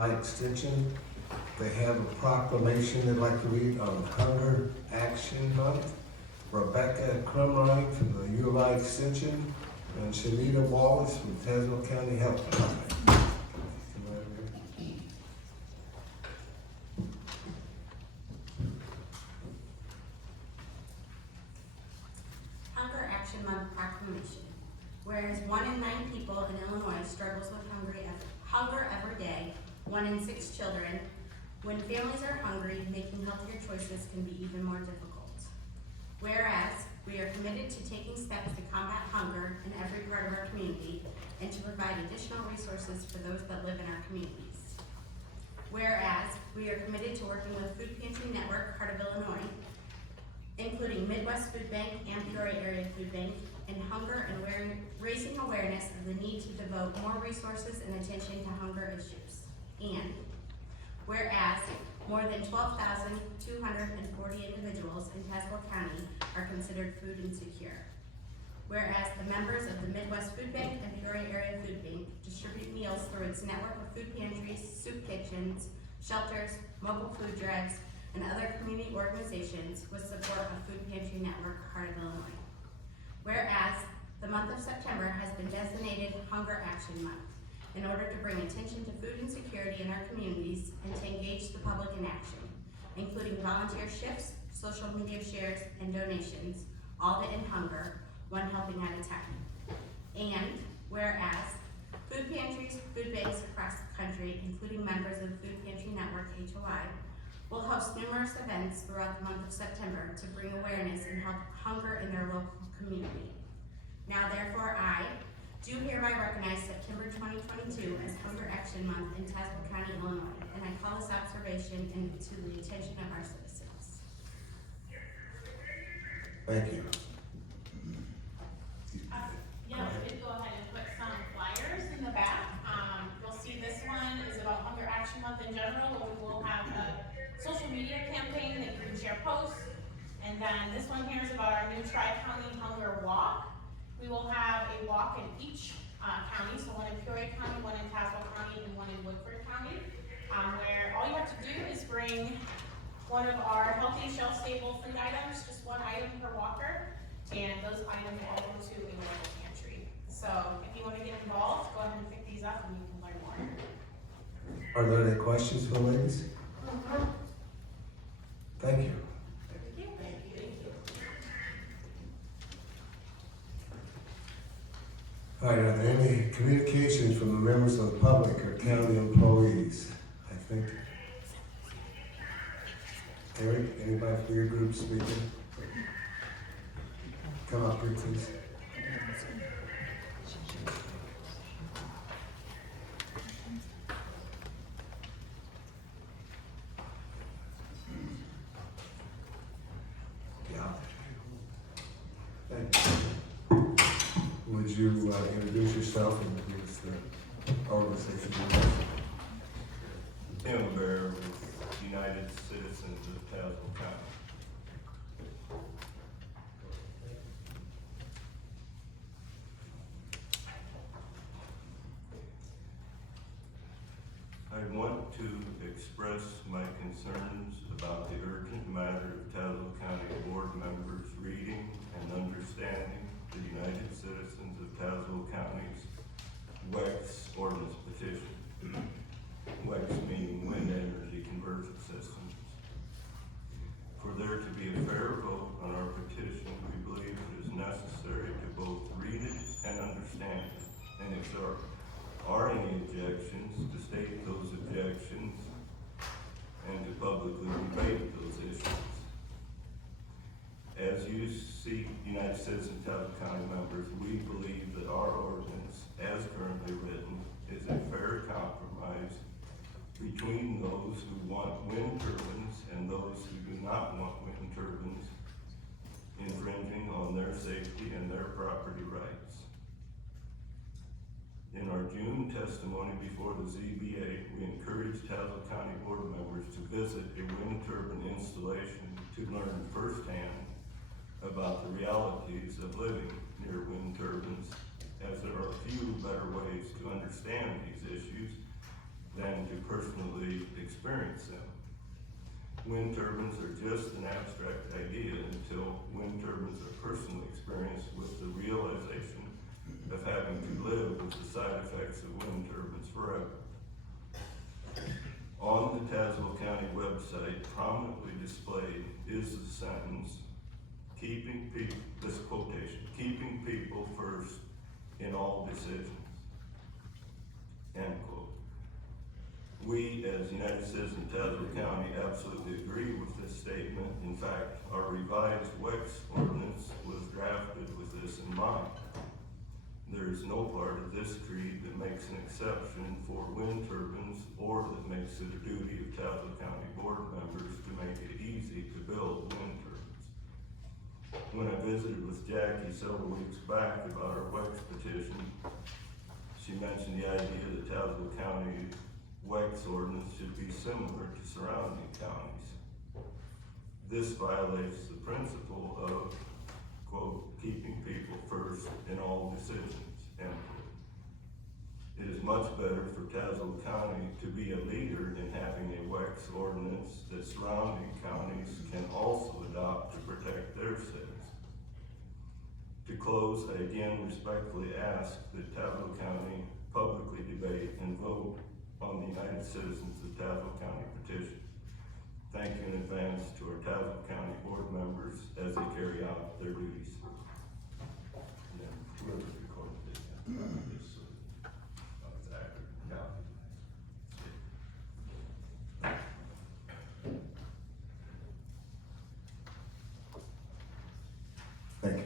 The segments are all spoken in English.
Extension, they have a proclamation they'd like to read on Hunger Action Month. Rebecca Crumright from the U of I Extension and Shalita Wallace from Tazewell County Health Department. Hunger Action Month proclamation. Whereas 1 in 9 people in Illinois struggles with hunger every day, 1 in 6 children. When families are hungry, making healthier choices can be even more difficult. Whereas we are committed to taking steps to combat hunger in every part of our community and to provide additional resources for those that live in our communities. Whereas we are committed to working with Food Pantry Network, Heart of Illinois, including Midwest Food Bank and Peoria Area Food Bank, in hunger and raising awareness of the need to devote more resources and attention to hunger issues. And whereas more than 12,240 individuals in Tazewell County are considered food insecure. Whereas the members of the Midwest Food Bank and Peoria Area Food Bank distribute meals through its network of food pantries, soup kitchens, shelters, mobile food drives, and other community organizations with support of Food Pantry Network, Heart of Illinois. Whereas the month of September has been designated Hunger Action Month in order to bring attention to food insecurity in our communities and to engage the public in action, including volunteer shifts, social media shares, and donations, all to end hunger, one helping at a time. And whereas food pantries, food banks across the country, including members of the Food Pantry Network, HOI, will host numerous events throughout the month of September to bring awareness and help hunger in their local community. Now therefore I do hereby recognize September 2022 as Hunger Action Month in Tazewell County, Illinois, and I call this observation to the attention of our citizens. Thank you. Yeah, we did go ahead and put some flyers in the back. You'll see this one is about Hunger Action Month in general, but we will have a social media campaign that you can share posts. And then this one here is about our new Tri-County Hunger Walk. We will have a walk in each county, so one in Peoria County, one in Tazewell County, and one in Woodford County, where all you have to do is bring one of our healthy, shelf-stable food items, just one item per walker, and those items all go to a local pantry. So if you want to get involved, go ahead and pick these up and you can learn more. Are there any questions for the ladies? Thank you. All right, are there any communications from the members of the public or county employees? I think. Eric, anybody for your group speaking? Come up here, please. Yeah. Thank you. Would you introduce yourself and introduce the organization? Tim Bear with United Citizens of Tazewell County. I want to express my concerns about the urgent matter of Tazewell County board members reading and understanding the United Citizens of Tazewell County's WEX ordinance petition. WEX meaning Wind Energy Conversion Systems. For there to be a fair vote on our petition, we believe it is necessary to both read it and understand it. And if there are any objections, to state those objections and to publicly debate those issues. As you see, United Citizens of Tazewell County members, we believe that our ordinance, as currently written, is a fair compromise between those who want wind turbines and those who do not want wind turbines, infringing on their safety and their property rights. In our June testimony before the ZBA, we encouraged Tazewell County board members to visit a wind turbine installation to learn firsthand about the realities of living near wind turbines, as there are few better ways to understand these issues than to personally experience them. Wind turbines are just an abstract idea until wind turbines are personally experienced with the realization of having to live with the side effects of wind turbines forever. On the Tazewell County website, prominently displayed is the sentence, this quotation, keeping people first in all decisions, end quote. We, as United Citizens of Tazewell County, absolutely agree with this statement. In fact, our revised WEX ordinance was drafted with this in mind. There is no part of this creed that makes an exception for wind turbines or that makes it a duty of Tazewell County board members to make it easy to build wind turbines. When I visited with Jackie several weeks back about our WEX petition, she mentioned the idea that Tazewell County WEX ordinance should be similar to surrounding counties. This violates the principle of, quote, keeping people first in all decisions, end quote. It is much better for Tazewell County to be a leader in having a WEX ordinance that surrounding counties can also adopt to protect their citizens. To close, I again respectfully ask that Tazewell County publicly debate and vote on the United Citizens of Tazewell County petition. Thank you in advance to our Tazewell County board members as they carry out their duties. And then whoever recorded it, it's accurate. Thank you.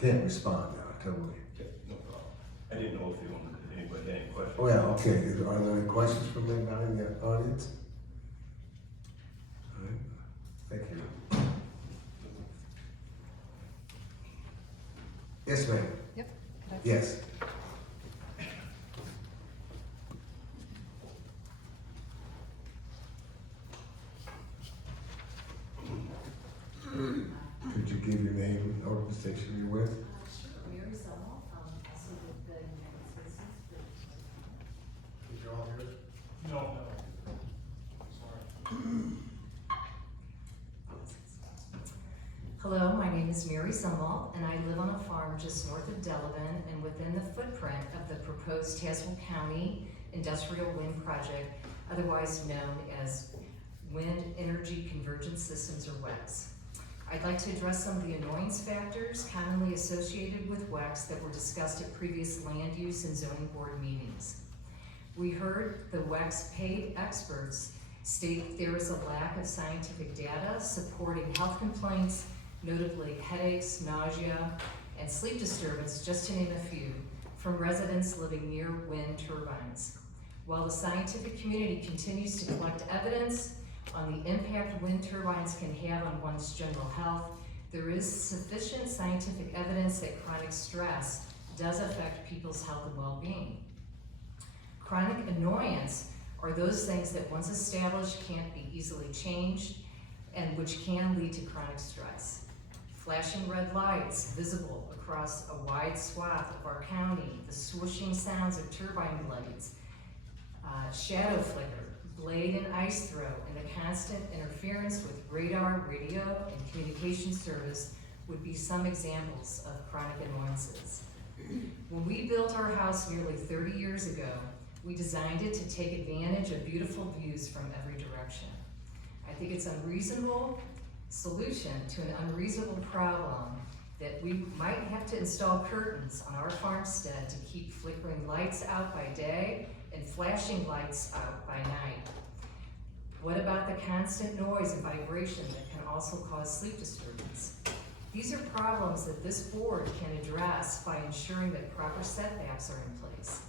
Can't respond now, totally. Okay, no problem. I didn't know if you wanted anybody had any questions. Oh, yeah, okay. Are there any questions from anybody in the audience? All right. Thank you. Yes, ma'am. Yep. Yes. Could you give your name and organization you're with? Sure, Mary Summer, also with the United Citizens for. Did you all hear it? No. Sorry. Hello, my name is Mary Summer, and I live on a farm just north of Delavan and within the footprint of the proposed Tazewell County Industrial Wind Project, otherwise known as Wind Energy Convergence Systems, or WECS. I'd like to address some of the annoyance factors commonly associated with WECS that were discussed at previous land use and zoning board meetings. We heard the WECS paid experts state there is a lack of scientific data supporting health complaints, notably headaches, nausea, and sleep disturbance, just to name a few, from residents living near wind turbines. While the scientific community continues to collect evidence on the impact wind turbines can have on one's general health, there is sufficient scientific evidence that chronic stress does affect people's health and well-being. Chronic annoyance are those things that once established can't be easily changed and which can lead to chronic stress. Flashing red lights visible across a wide swath of our county, the swooshing sounds of turbine blades, shadow flicker, blade and ice throw, and the constant interference with radar, radio, and communication service would be some examples of chronic annoyances. When we built our house nearly 30 years ago, we designed it to take advantage of beautiful views from every direction. I think it's an unreasonable solution to an unreasonable problem that we might have to install curtains on our farmstead to keep flickering lights out by day and flashing lights out by night. What about the constant noise and vibration that can also cause sleep disturbance? These are problems that this board can address by ensuring that proper setbacks are in place.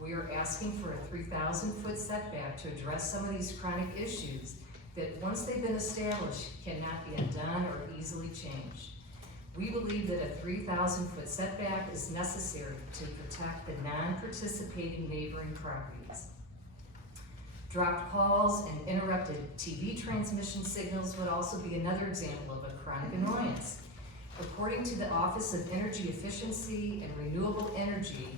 We are asking for a 3,000-foot setback to address some of these chronic issues that once they've been established cannot be undone or easily changed. We believe that a 3,000-foot setback is necessary to protect the non-participating neighboring properties. Dropped calls and interrupted TV transmission signals would also be another example of a chronic annoyance. According to the Office of Energy Efficiency and Renewable Energy,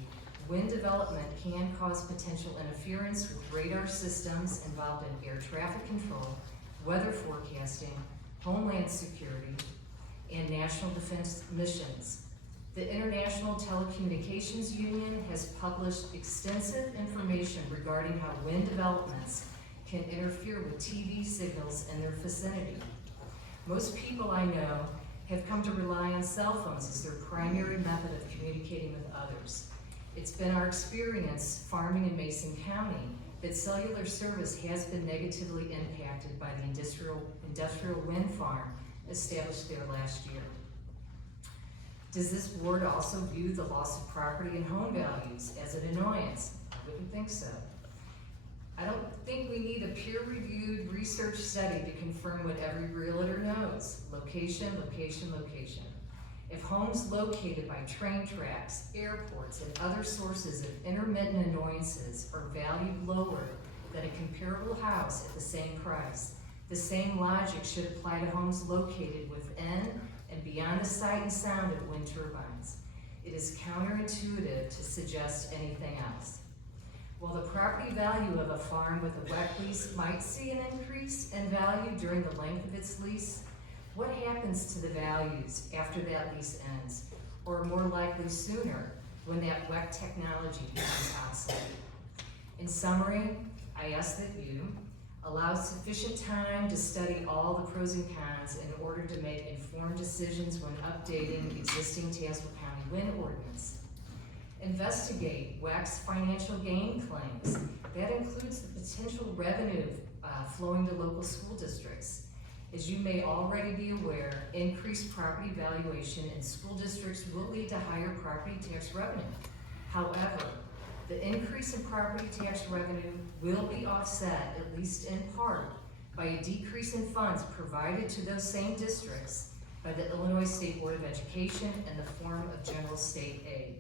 wind development can cause potential interference with radar systems involved in air traffic control, weather forecasting, homeland security, and national defense missions. The International Telecommunications Union has published extensive information regarding how wind developments can interfere with TV signals in their vicinity. Most people I know have come to rely on cell phones as their primary method of communicating with others. It's been our experience farming in Mason County that cellular service has been negatively impacted by the industrial wind farm established there last year. Does this board also view the loss of property and home values as an annoyance? I wouldn't think so. I don't think we need a peer-reviewed research study to confirm what every realtor knows. Location, location, location. If homes located by train tracks, airports, and other sources of intermittent annoyances are valued lower than a comparable house at the same price, the same logic should apply to homes located within and beyond the sight and sound of wind turbines. It is counterintuitive to suggest anything else. While the property value of a farm with a wet lease might see an increase in value during the length of its lease, what happens to the values after that lease ends, or more likely sooner, when that wet technology becomes obsolete? In summary, I ask that you allow sufficient time to study all the pros and cons in order to make informed decisions when updating existing Tazewell County wind ordinance. Investigate WEC's financial gain claims. That includes the potential revenue flowing to local school districts. As you may already be aware, increased property valuation in school districts will lead to higher property tax revenue. However, the increase in property tax revenue will be offset, at least in part, by a decrease in funds provided to those same districts by the Illinois State Board of Education in the form of general state aid.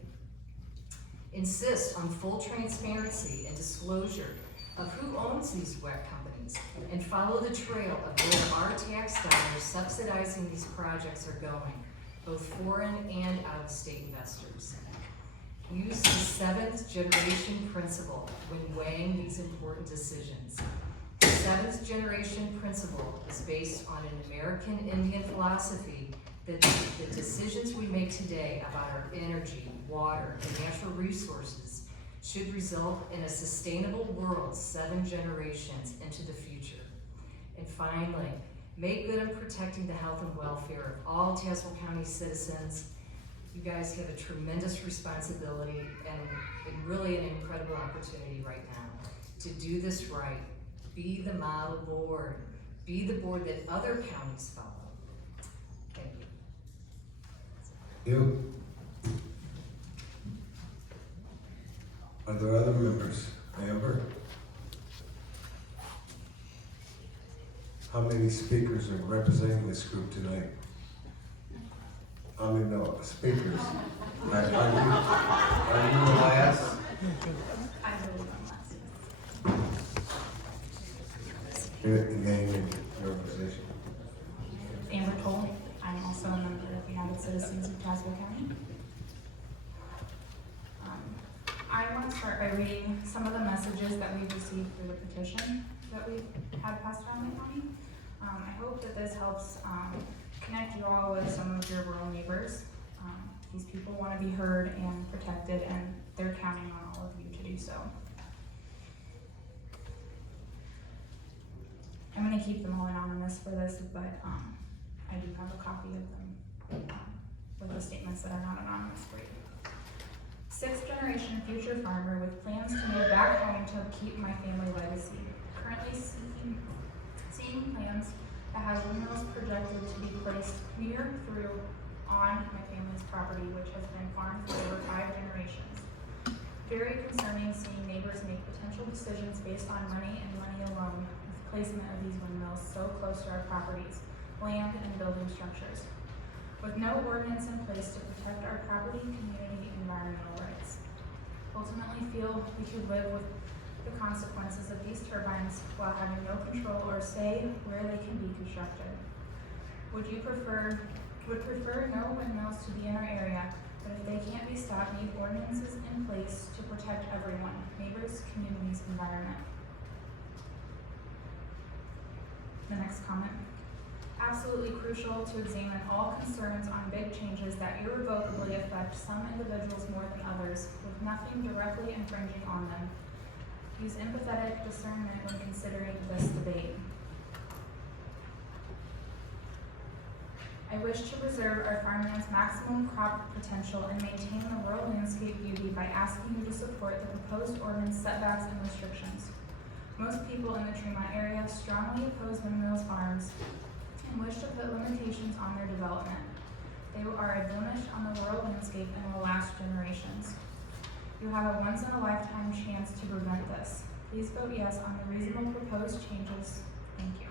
Insist on full transparency and disclosure of who owns these WEC companies, and follow the trail of where our tax dollars subsidizing these projects are going, both foreign and out-of-state investors. Use the 7th generation principle when weighing these important decisions. The 7th generation principle is based on an American Indian philosophy that the decisions we make today about our energy, water, and natural resources should result in a sustainable world 7 generations into the future. And finally, make good on protecting the health and welfare of all Tazewell County citizens. You guys have a tremendous responsibility and really an incredible opportunity right now to do this right. Be the model board. Be the board that other counties follow. Thank you. You. Are there other members? Amber? How many speakers are representing this group tonight? No, speakers. Are you the last? I believe I'm last. Your name and your position. Amber Toll. I'm also a member of the United Citizens of Tazewell County. I want to start by reading some of the messages that we've received through the petition that we've had passed around the county. I hope that this helps connect you all with some of your rural neighbors. These people want to be heard and protected, and they're counting on all of you to do so. I'm going to keep them all anonymous for this, but I do have a copy of them with the statements that are not anonymous for you. 6th generation future farmer with plans to move back home to keep my family legacy. Currently seeing plans that have windmills projected to be placed clear through on my family's property, which has been farmed for over 5 generations. Very concerning seeing neighbors make potential decisions based on money and money alone with placement of these windmills so close to our properties, land, and building structures. With no ordinance in place to protect our property, community, and environmental rights. Ultimately feel we could live with the consequences of these turbines while having no control or say where they can be constructed. Would prefer no windmills to be in our area But if they can't be stopped, need ordinances in place to protect everyone, neighbors, communities, environment. The next comment. Absolutely crucial to examine all concerns on big changes that irrevocably affect some individuals more than others, with nothing directly infringing on them. Use empathetic discernment when considering this debate. I wish to preserve our farmland's maximum crop potential and maintain the rural landscape beauty by asking you to support the proposed ordinance setbacks and restrictions. Most people in the Tremont area strongly oppose windmills farms and wish to put limitations on their development. They are a blemish on the rural landscape and will last generations. You have a once-in-a-lifetime chance to prevent this. Please vote yes on the reasonable proposed changes. Thank you.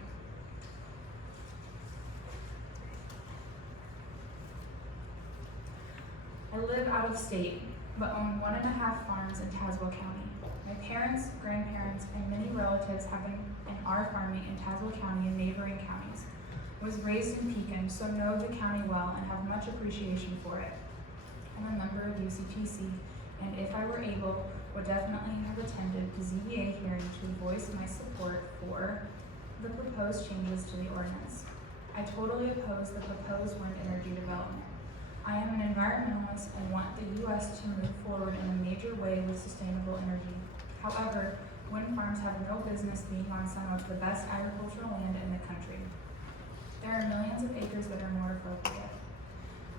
I live out of state, but own 1.5 farms in Tazewell County. My parents, grandparents, and many relatives have been and are farming in Tazewell County and neighboring counties. Was raised in Pekin, so know the county well and have much appreciation for it. I'm a member of UCTC, and if I were able, would definitely have attended the ZBA hearing to voice my support for the proposed changes to the ordinance. I totally oppose the proposed wind energy development. I am an environmentalist and want the U.S. to move forward in a major way with sustainable energy. However, wind farms have no business being on some of the best agricultural land in the country. There are millions of acres that are more appropriate.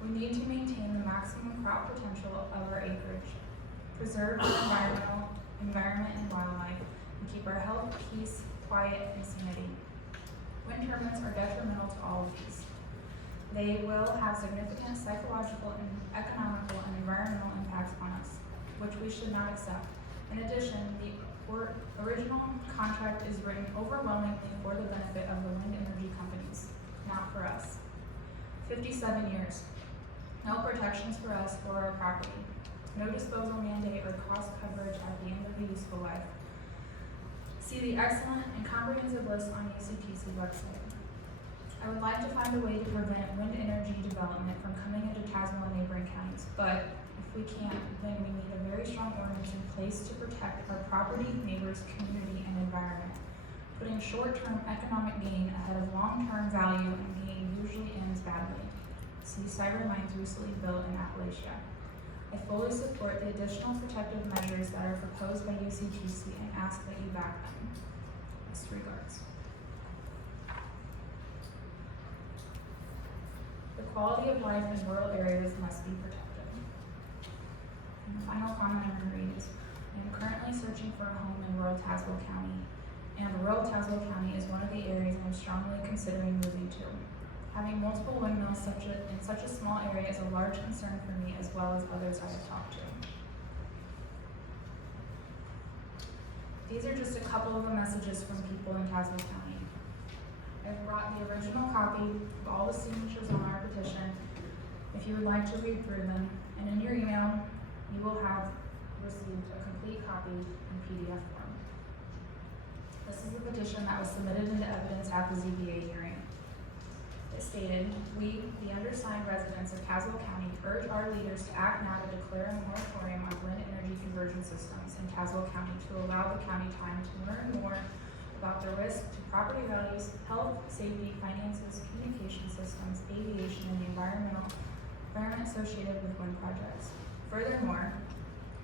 We need to maintain the maximum crop potential of our acreage, preserve the environment and wildlife, and keep our health, peace, quiet, and sanity. Wind turbines are detrimental to all of these. They will have significant psychological and economical and environmental impacts on us, which we should not accept. In addition, the original contract is written overwhelmingly for the benefit of the wind energy companies, not for us. 57 years. No protections for us or our property. No disposal mandate or cost coverage at the end of the useful life. See the excellent and comprehensive list on UCTC website. I would like to find a way to prevent wind energy development from coming into Tazewell and neighboring counties, but if we can't, then we need a very strong ordinance in place to protect our property, neighbors, community, and environment. Putting short-term economic gain ahead of long-term value and gain usually ends badly. See cyber mines recently built in Appalachia. I fully support the additional protective measures that are proposed by UCTC and ask that you back them. Best regards. The quality of life in rural areas must be protected. And the final comment I'm going to read is, I am currently searching for a home in rural Tazewell County, and rural Tazewell County is one of the areas I'm strongly considering moving to. Having multiple windmills in such a small area is a large concern for me as well as others I have talked to. These are just a couple of the messages from people in Tazewell County. I've brought the original copy of all the signatures on our petition if you would like to read through them, and in your email you will have received a complete copy in PDF form. This is the petition that was submitted into evidence at the ZBA hearing. It stated, we, the undersigned residents of Tazewell County, urge our leaders to act now to declare a moratorium on wind energy conversion systems in Tazewell County to allow the county time to learn more about the risk to property values, health, safety, finances, communication systems, aviation, and the environment associated with wind projects. Furthermore,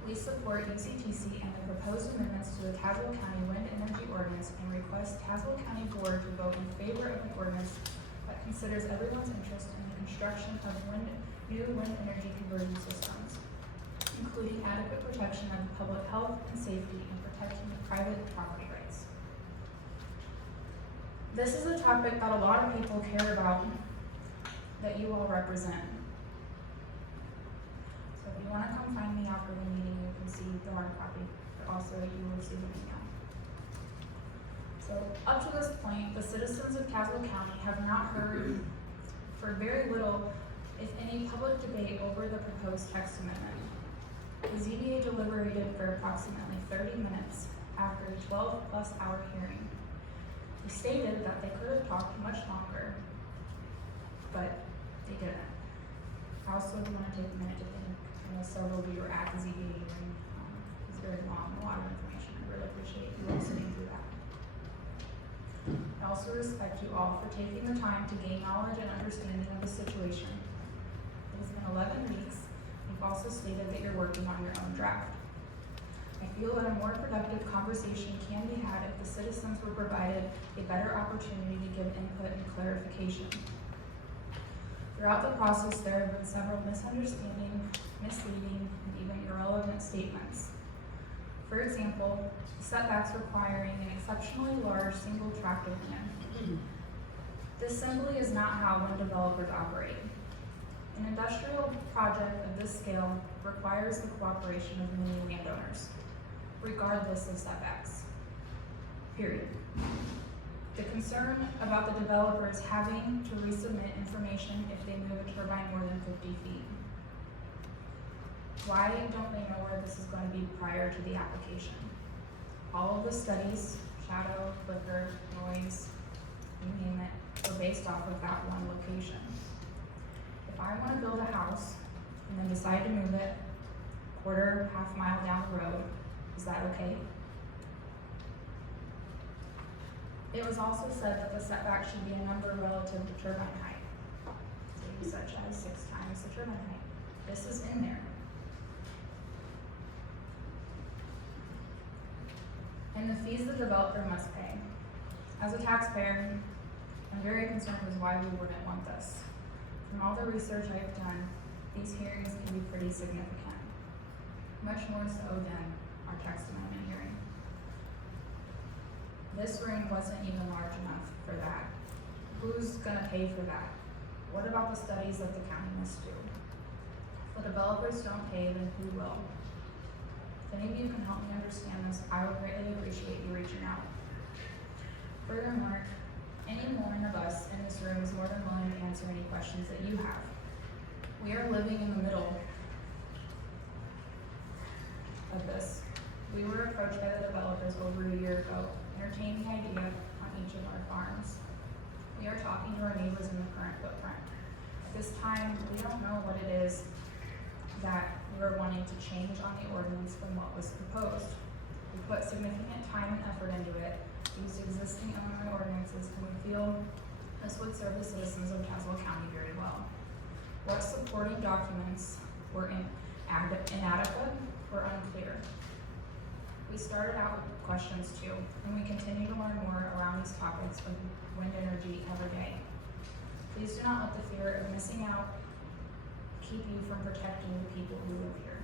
we support UCTC and the proposed amendments to the Tazewell County Wind Energy Ordinance and request Tazewell County Board to vote in favor of the ordinance that considers everyone's interest in the construction of new wind energy conversion systems, including adequate protection of public health and safety and protection of private property rights. This is a topic that a lot of people care about that you all represent. So if you want to come find me after the meeting, you can see the hard copy, but also you will receive an email. So up to this point, the citizens of Tazewell County have not heard for very little, if any, public debate over the proposed text amendment. The ZBA deliberated for approximately 30 minutes after a 12-plus hour hearing. They stated that they could have talked much longer, but they didn't. I also want to take a minute to thank I know several of you were at the ZBA hearing. It was very long, a lot of information. I really appreciate you all sitting through that. I also respect you all for taking the time to gain knowledge and understanding of the situation. It has been 11 weeks. You've also stated that you're working on your own draft. I feel that a more productive conversation can be had if the citizens were provided a better opportunity to give input and clarification. Throughout the process, there have been several misunderstanding, misleading, and even irrelevant statements. For example, setbacks requiring an exceptionally large single tract of land. This simply is not how when developers operate. An industrial project of this scale requires the cooperation of many landowners, regardless of setbacks. Period. The concern about the developers having to resubmit information if they move a turbine more than 50 feet. Why don't they know where this is going to be prior to the application? All of the studies, shadow, flicker, noise, you name it, were based off of that one location. If I want to build a house and then decide to move it half mile down the road, is that okay? It was also said that the setback should be a number relative to turbine height, maybe such as 6 times the turbine height. This is in there. And the fees the developer must pay. As a taxpayer, I'm very concerned with why we wouldn't want this. From all the research I've done, these hearings can be pretty significant, much more so than our text amendment hearing. This room wasn't even large enough for that. Who's gonna pay for that? What about the studies that the county must do? If the developers don't pay, then who will? If any of you can help me understand this, I would greatly appreciate you reaching out. Furthermore, any one of us in this room is more than willing to answer any questions that you have. We are living in the middle of this. We were approached by the developers over a year ago, entertaining the idea on each of our farms. We are talking to our neighbors in the current footprint. At this time, we don't know what it is that we're wanting to change on the ordinance from what was proposed. We put significant time and effort into it, used existing Illinois ordinances, and we feel this would serve the citizens of Tazewell County very well. What supporting documents were inadequate or unclear? We started out with questions too, and we continue to learn more around these topics of wind energy every day. Please do not let the fear of missing out keep you from protecting the people who live here.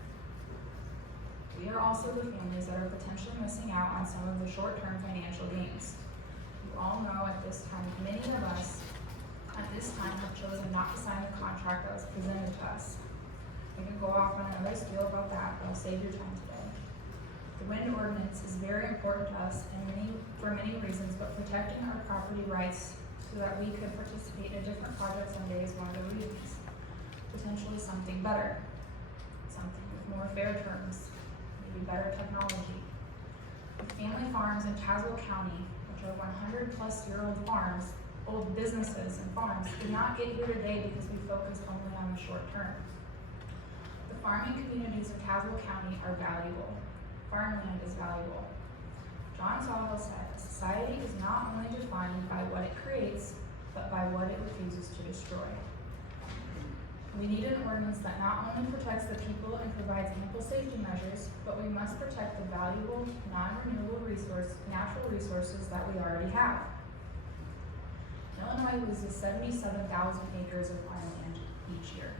We are also the families that are potentially missing out on some of the short-term financial gains. You all know at this time, many of us at this time have chosen not to sign the contract that was presented to us. We can go off on another spiel about that, but I'll save your time today. The wind ordinance is very important to us for many reasons, but protecting our property rights so that we could participate in different projects someday is one of the reasons. Potentially something better, something with more fair terms, maybe better technology. The family farms in Tazewell County, which are 100-plus-year-old farms, old businesses and farms, did not get here today because we focused only on the short term. The farming communities of Tazewell County are valuable. Farmland is valuable. John Tazewell said, a society is not only defined by what it creates, but by what it refuses to destroy. We need an ordinance that not only protects the people and provides ample safety measures, but we must protect the valuable, non-renewable natural resources that we already have. Illinois loses 77,000 acres of farmland each year.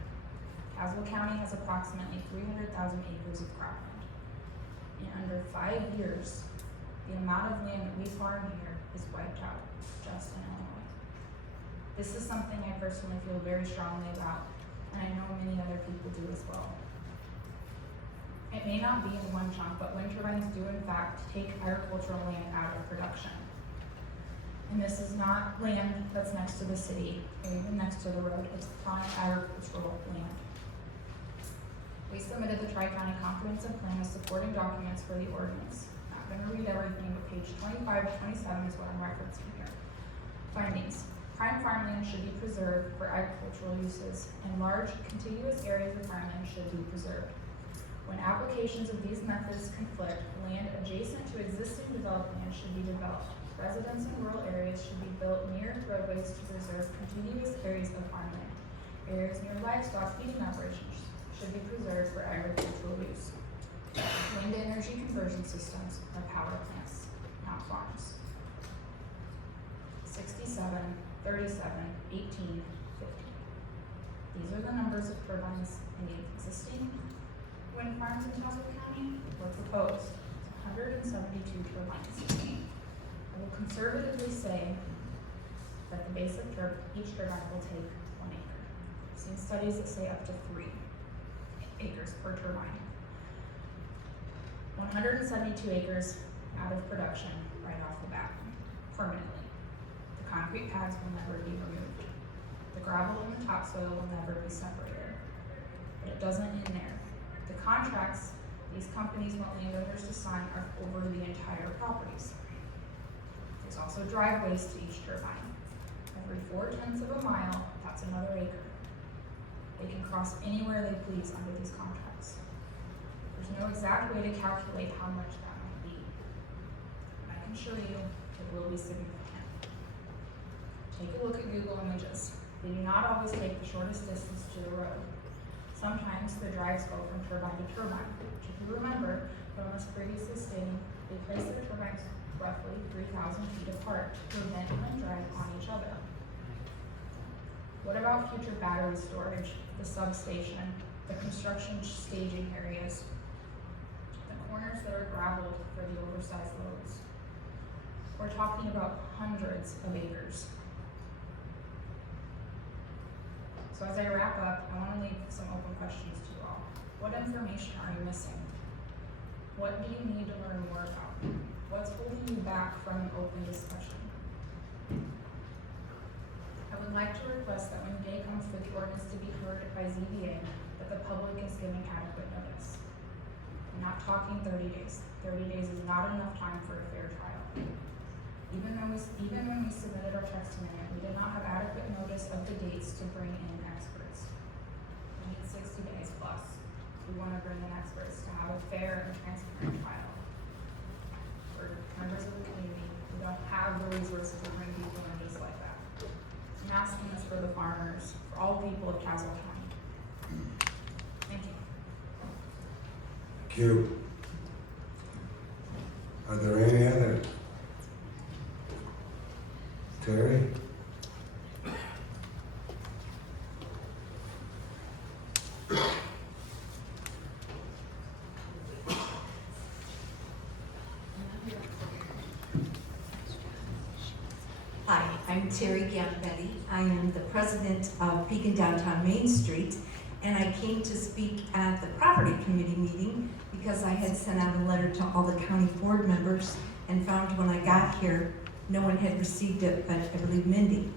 Tazewell County has approximately 300,000 acres of cropland. In under 5 years, the amount of land that we farm here is wiped out, just in Illinois. This is something I personally feel very strongly about, and I know many other people do as well. It may not be in one chunk, but wind turbines do in fact take agricultural land out of production. And this is not land that's next to the city or even next to the road, it's prime agricultural land. We submitted the Tri-County Comprehensive Plan with supporting documents for the ordinance. I'm not going to read everything, but page 25 to 27 is what I'm referencing here. Findings. Prime farmland should be preserved for agricultural uses, and large contiguous areas of farmland should be preserved. When applications of these methods conflict, land adjacent to existing developed land should be developed. Residents in rural areas should be built near roadways to preserve contiguous areas of farmland. Areas near livestock feeding operations should be preserved for agricultural use. Wind energy conversion systems are power plants, not farms. 67, 37, 18, 50. These are the numbers of turbines in the existing wind farms in Tazewell County or proposed. 172 turbines. I will conservatively say that the base of each turbine will take 1 acre. I've seen studies that say up to 3 acres per turbine. 172 acres out of production right off the bat, permanently. The concrete pads will never be removed. The gravel and the topsoil will never be separated. But it doesn't end there. The contracts these companies want landowners to sign are over the entire properties. There's also driveways to each turbine. Every 4/10 of a mile, that's another acre. They can cross anywhere they please under these contracts. There's no exact way to calculate how much that might be. I can show you, it will be significant. Take a look at Google Images. They do not always take the shortest distance to the road. Sometimes the drives go from turbine to turbine, which if you remember from us previously stating, they place their turbines roughly 3,000 feet apart to prevent wind drive on each other. What about future battery storage, the substation, the construction staging areas, the corners that are gravelled for the oversized loads? We're talking about hundreds of acres. So as I wrap up, I want to leave some open questions to you all. What information are you missing? What do you need to learn more about? What's holding you back from an open discussion? I would like to request that when the day comes for the ordinance to be heard by ZBA, that the public is given adequate notice. I'm not talking 30 days. 30 days is not enough time for a fair trial. Even when we submitted our text amendment, we did not have adequate notice of the dates to bring in experts. We need 60 days plus. We want to bring in experts to have a fair and transparent trial. For members of the community, we don't have the resources to bring people in just like that. I'm asking this for the farmers, for all people of Tazewell County. Thank you. Thank you. Are there any other? Terry? Hi, I'm Terry Gambetti. I am the president of Beacon Downtown Main Street, and I came to speak at the property committee meeting because I had sent out a letter to all the county board members and found when I got here, no one had received it, but I believe Mindy.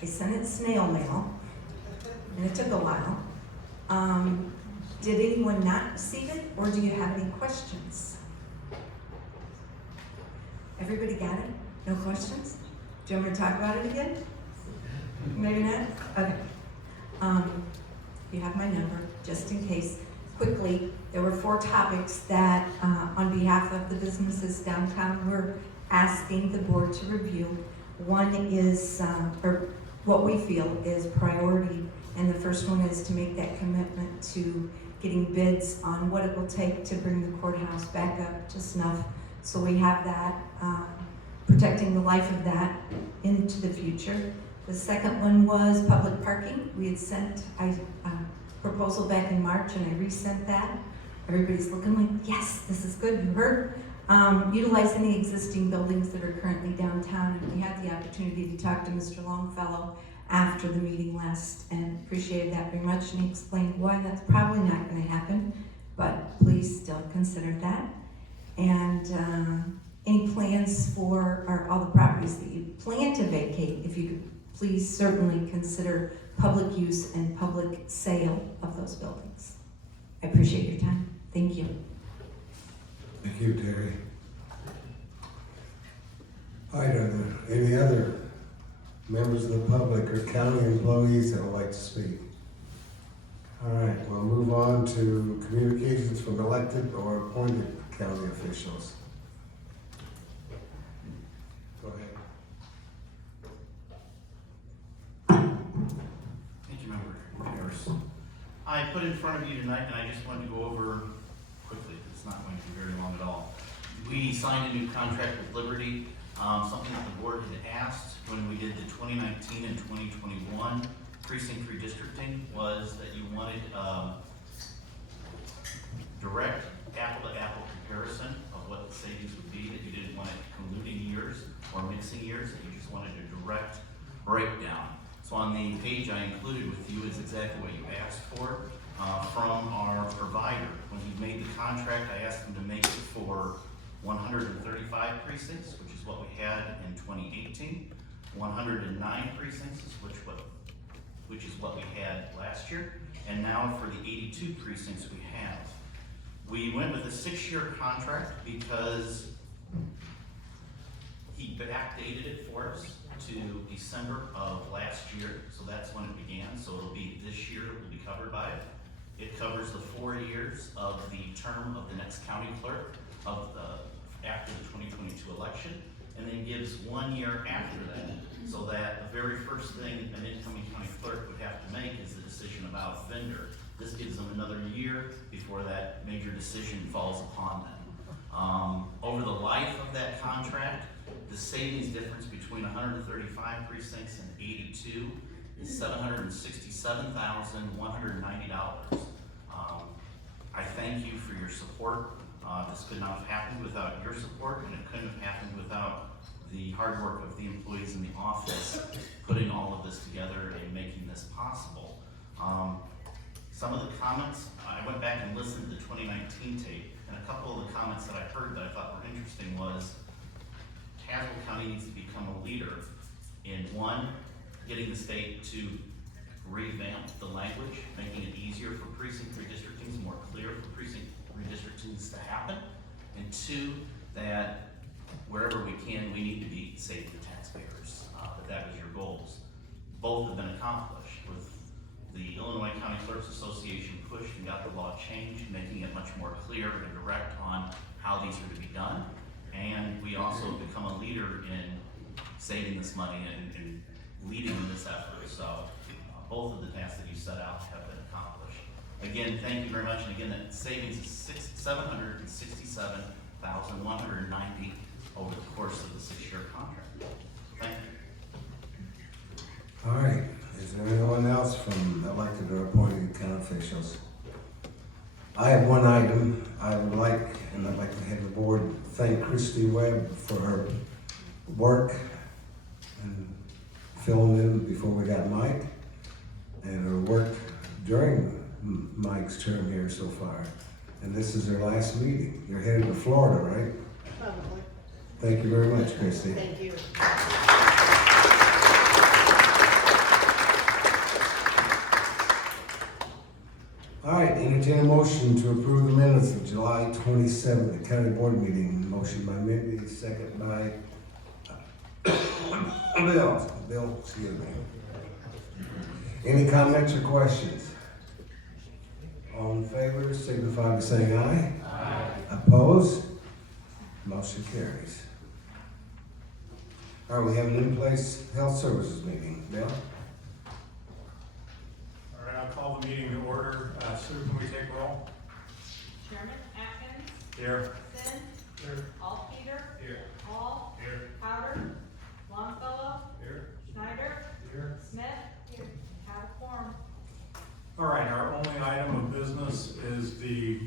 I sent it snail mail, and it took a while. Did anyone not receive it, or do you have any questions? Everybody got it? No questions? Do you want me to talk about it again? Maybe not? Okay. You have my number, just in case. Quickly, there were 4 topics that, on behalf of the businesses downtown, we're asking the board to review. One is, or what we feel is priority, and the first one is to make that commitment to getting bids on what it will take to bring the courthouse back up to snuff. So we have that, protecting the life of that into the future. The second one was public parking. We had sent a proposal back in March, and I resent that. Everybody's looking like, yes, this is good, you heard. Utilize any existing buildings that are currently downtown, and we had the opportunity to talk to Mr. Longfellow after the meeting last, and appreciated that very much, and he explained why that's probably not going to happen, but please still consider that. And any plans for all the properties that you plan to vacate, if you could please certainly consider public use and public sale of those buildings. I appreciate your time. Thank you. Thank you, Terry. All right, are there any other members of the public or county employees that would like to speak? All right, we'll move on to communications from elected or appointed county officials. Go ahead. Thank you, Member Harris. I put in front of you tonight, and I just wanted to go over quickly, it's not going to be very long at all. We signed a new contract with Liberty, something that the board had asked when we did the 2019 and 2021 precinct redistricting was that you wanted direct apple-to-apple comparison of what the savings would be, that you didn't want it colluding years or mixing years, that you just wanted a direct breakdown. So on the page I included with you is exactly what you asked for from our provider. When he made the contract, I asked him to make it for 135 precincts, which is what we had in 2018, 109 precincts, which is what we had last year, and now for the 82 precincts we have. We went with a 6-year contract because he backdated it for us to December of last year, so that's when it began, so it'll be this year, it will be covered by it. It covers the 4 years of the term of the next county clerk after the 2022 election, and then gives 1 year after that, so that the very first thing an incoming county clerk would have to make is the decision about vendor. This gives them another year before that major decision falls upon them. Over the life of that contract, the savings difference between 135 precincts and 82 is $767,190. I thank you for your support. This could not have happened without your support, and it couldn't have happened without the hard work of the employees in the office putting all of this together and making this possible. Some of the comments, I went back and listened to the 2019 tape, and a couple of the comments that I heard that I thought were interesting was Tazewell County needs to become a leader in one, getting the state to revamp the language, making it easier for precinct redistricting, more clear for precinct redistricting to happen, and two, that wherever we can, we need to be safe for taxpayers. That was your goals. Both have been accomplished with the Illinois County Clerks Association pushed and got the law changed, making it much more clear and direct on how these are to be done. And we also become a leader in saving this money and leading in this effort. So both of the tasks that you set out have been accomplished. Again, thank you very much. And again, that savings is $767,190 over the course of the 6-year contract. Thank you. All right, is there anyone else from elected or appointed county officials? I have one item I'd like to have the board thank Christy Webb for her work and filling in before we got Mike, and her work during Mike's term here so far. And this is her last meeting. You're headed to Florida, right? Probably. Thank you very much, Christy. Thank you. All right, entertain a motion to approve the minutes of July 27th, the county board meeting. Motion by Mindy, second by Bill, excuse me. Any comments or questions? All in favor, signify by saying aye. Aye. Opposed? Motion carries. All right, we have an in-place health services meeting. Bill? All right, I'll call the meeting to order. Sue, can we take roll? Chairman Atkins, Here. Sin, Here. Alpeter, Here. Hall, Here. Powder, Longfellow, Here. Schneider, Here. Smith, have a quorum. All right, our only item of business is the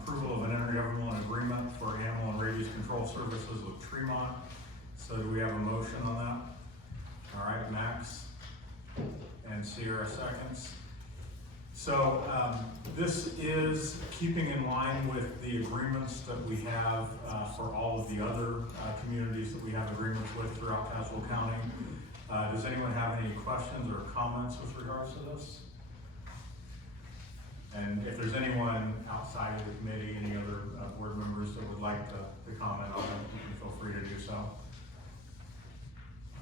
approval of an intergovernmental agreement for animal and rabies control services with Tremont. So do we have a motion on that? All right, Max and Sierra seconds. So this is keeping in line with the agreements that we have for all of the other communities that we have agreements with throughout Tazewell County. Does anyone have any questions or comments with regards to this? And if there's anyone outside of the committee, any other board members that would like to comment on it, you can feel free to do so.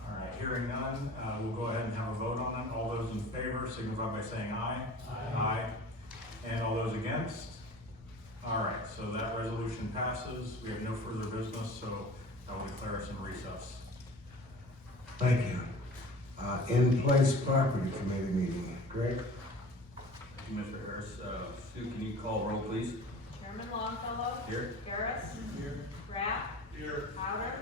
All right, hearing none, we'll go ahead and have a vote on that. All those in favor signify by saying aye. Aye. And all those against? All right, so that resolution passes. We have no further business, so I will declare us in recess. Thank you. In-place property committee meeting. Greg? Thank you, Mr. Harris. Sue, can you call roll, please? Chairman Longfellow. Here. Harris. Here. Rapp. Here. Powder.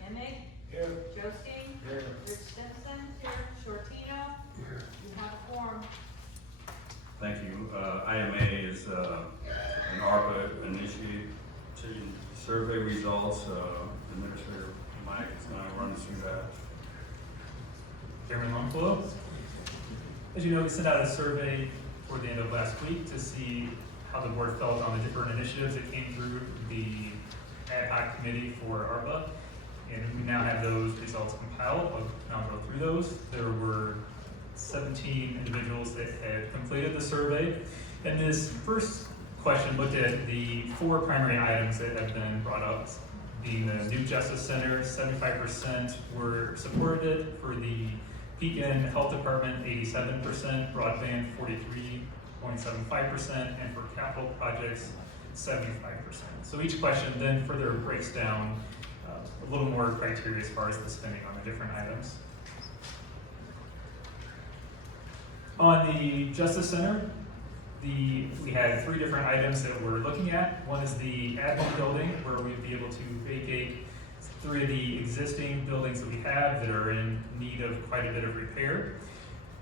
Emig. Here. Josie. Here. Rich Stimson. Here. Shortino. Here. You have a quorum. Thank you. IMA is an ARPA initiated survey results. Administrator Mike is going to run us through that. Chairman Longfellow. As you know, we sent out a survey toward the end of last week to see how the board felt on the different initiatives that came through the ad hoc committee for ARPA. And we now have those results compiled. I'll now go through those. There were 17 individuals that had completed the survey. And this first question looked at the 4 primary items that have been brought up, being the new Justice Center, 75% were supported. For the Pekin Health Department, 87%, broadband, 43.75%, and for capital projects, 75%. So each question then further breaks down a little more criteria as far as the spending on the different items. On the Justice Center, we had 3 different items that we're looking at. One is the admin building, where we'd be able to vacate 3 of the existing buildings that we have that are in need of quite a bit of repair.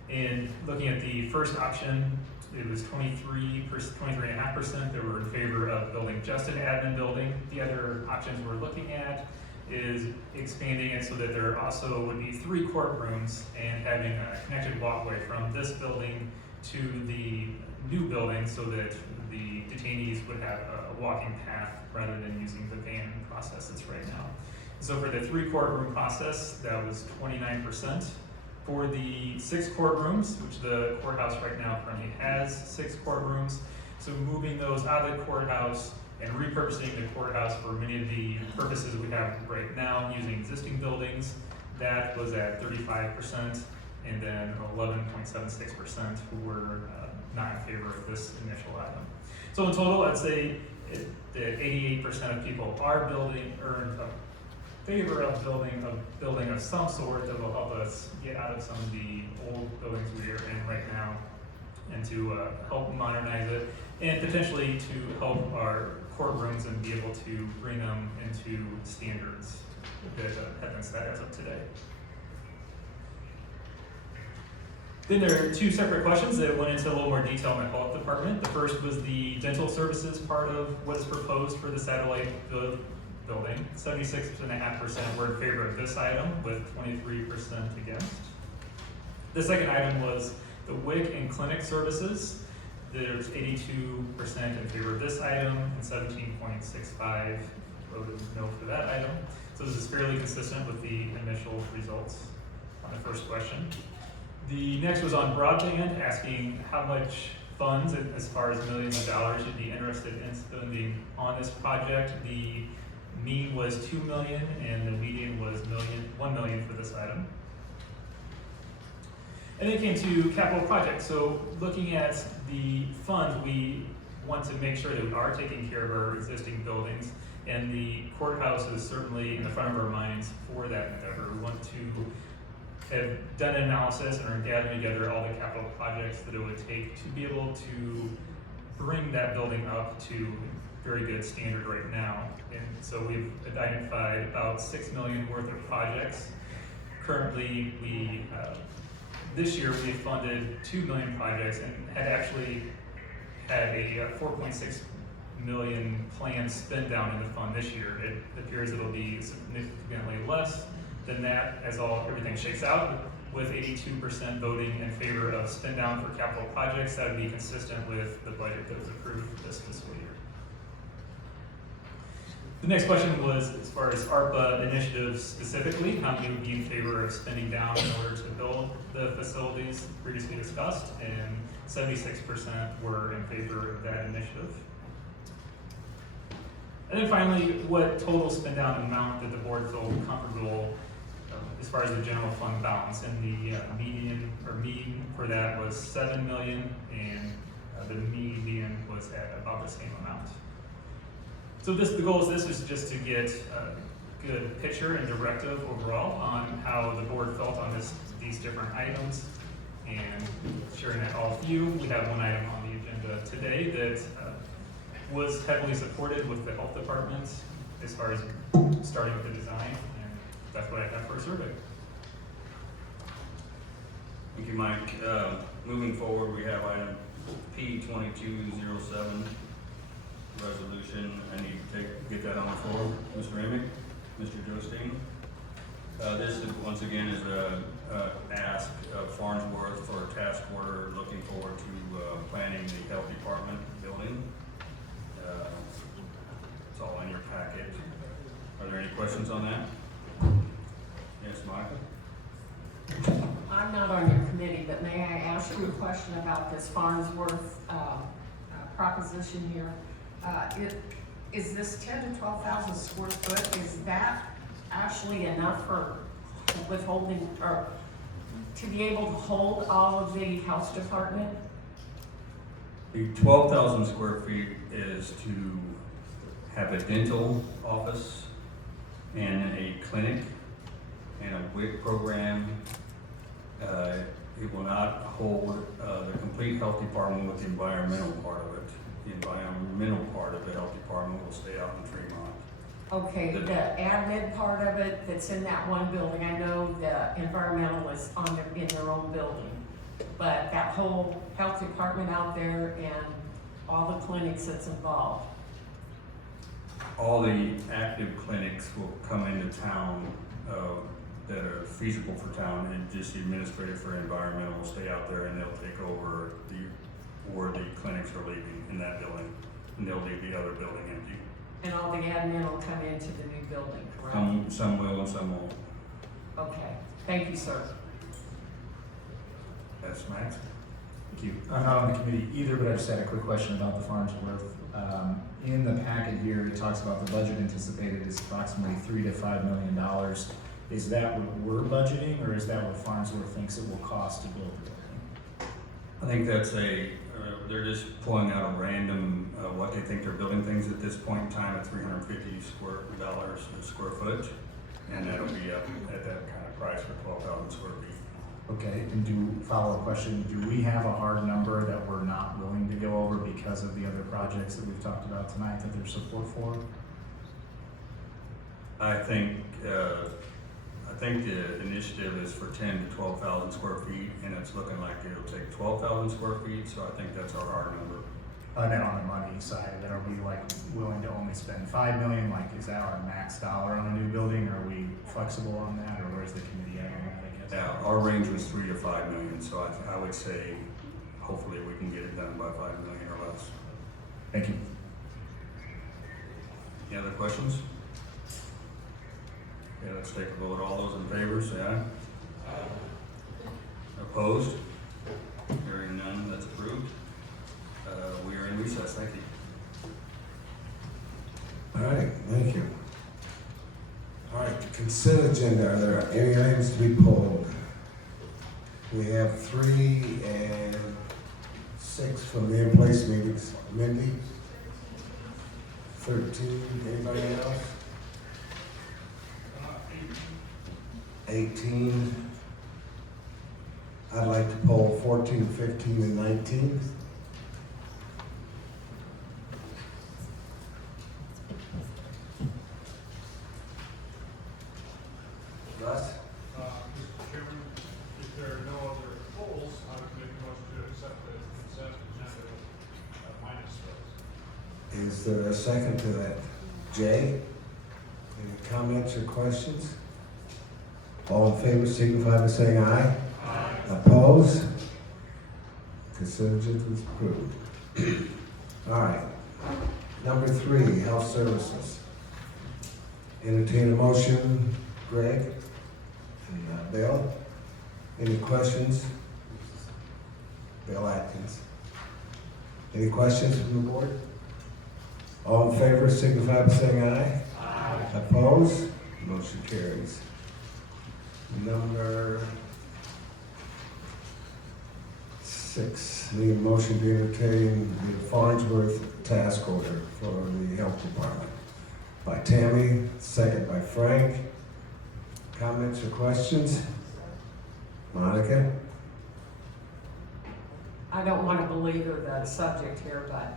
And looking at the first option, it was 23.5% that were in favor of building just an admin building. The other options we're looking at is expanding it so that there also would be 3 courtrooms and having a connected walkway from this building to the new building so that the detainees would have a walking path rather than using the van process that's right now. So for the 3 courtroom process, that was 29%. For the 6 courtrooms, which the courthouse right now currently has 6 courtrooms, so moving those out of the courthouse and repurposing the courthouse for many of the purposes we have right now using existing buildings, that was at 35%, and then 11.76% who were not in favor of this initial item. So in total, I'd say that 88% of people are in favor of building a building of some sort that will help us get out of some of the old buildings we are in right now and to help modernize it and potentially to help our courtrooms and be able to bring them into standards that have been set as of today. Then there are 2 separate questions that went into a little more detail in the health department. The first was the dental services part of what is proposed for the satellite building. 76.5% were in favor of this item, with 23% against. The second item was the WIC and clinic services. There's 82% in favor of this item, and 17.65% voted no for that item. So this is fairly consistent with the initial results on the first question. The next was on broadband, asking how much funds, as far as millions of dollars, you'd be interested in spending on this project. The mean was $2 million, and the median was $1 million for this item. And then it came to capital projects. So looking at the funds, we want to make sure that we are taking care of our existing buildings, and the courthouse is certainly in the front of our minds for that endeavor. We want to have done an analysis and are gathering together all the capital projects that it would take to be able to bring that building up to very good standard right now. And so we've identified about $6 million worth of projects. Currently, this year we funded 2 million projects and had actually had a 4.6 million planned spend down in the fund this year. It appears it'll be significantly less than that as everything shakes out, with 82% voting in favor of spend down for capital projects. That would be consistent with the budget that was approved for this fiscal year. The next question was, as far as ARPA initiatives specifically, how many would be in favor of spending down in order to build the facilities previously discussed, and 76% were in favor of that initiative. And then finally, what total spend down amount that the board felt comfortable as far as the general fund balance, and the mean for that was 7 million, and the median was at about the same amount. So the goal of this is just to get a good picture and directive overall on how the board felt on these different items, and sharing that all with you. We have one item on the agenda today that was heavily supported with the health department as far as starting with the design, and that's what I have for a survey. Thank you, Mike. Moving forward, we have item P2207, resolution. I need to get that on the floor. Mr. Emick, Mr. Jostein. This is, once again, is a ask of Farnsworth for a task order looking forward to planning the health department building. It's all in your packet. Are there any questions on that? Yes, Michael? I'm not on your committee, but may I ask you a question about this Farnsworth proposition here? Is this 10 to 12,000 square foot, is that actually enough for withholding, or to be able to hold all of the health department? The 12,000 square feet is to have a dental office and a clinic and a WIC program. It will not hold the complete health department with the environmental part of it. The environmental part of the health department will stay out in Tremont. Okay, the admin part of it that's in that one building, I know the environmental is in their own building, but that whole health department out there and all the clinics that's involved. All the active clinics will come into town that are feasible for town, and just the administrative for environmental will stay out there, and they'll take over where the clinics are leaving in that building, and they'll leave the other building empty. And all the admin will come into the new building, correct? Some will and some won't. Okay, thank you, sir. That's Max. Thank you. I'm not on the committee either, but I just had a quick question about the Farnsworth. In the packet here, it talks about the budget anticipated is approximately $3 to $5 million. Is that what we're budgeting, or is that what Farnsworth thinks it will cost to build the building? I think that's they're just pulling out a random, what they think they're building things at this point in time at $350 a square foot. And that'll be up at that kind of price for 12,000 square feet. Okay, and follow-up question, do we have a hard number that we're not willing to go over because of the other projects that we've talked about tonight that there's support for? I think the initiative is for 10 to 12,000 square feet, and it's looking like it'll take 12,000 square feet, so I think that's our hard number. And then on the money side, are we like willing to only spend $5 million? Like, is that our max dollar on a new building? Are we flexible on that, or where's the committee at on that, I guess? Yeah, our range was 3 to 5 million, so I would say hopefully we can get it done by 5 million or less. Thank you. Any other questions? Okay, let's take a vote. All those in favor, say aye. Opposed? Hearing none, that's approved. We are in recess. Thank you. All right, thank you. All right, the consent agenda, are there any items to be pulled? We have 3 and 6 from the in-place meetings. Mindy? 13, anybody else? 18. I'd like to poll 14, 15, and 19. Russ? Mr. Chairman, if there are no other polls, I would make a motion to accept the consent agenda minus those. Is there a second to that? Jay? Any comments or questions? All in favor signify by saying aye. Aye. Opposed? Consent agenda is approved. All right. Number 3, health services. Entertain a motion, Greg and Bill. Any questions? Bill Atkins. Any questions from the board? All in favor signify by saying aye. Aye. Opposed? Motion carries. Number 6, need a motion to entertain the Farnsworth task order for the health department. By Tammy, second by Frank. Comments or questions? Monica? I don't want to belabor the subject here, but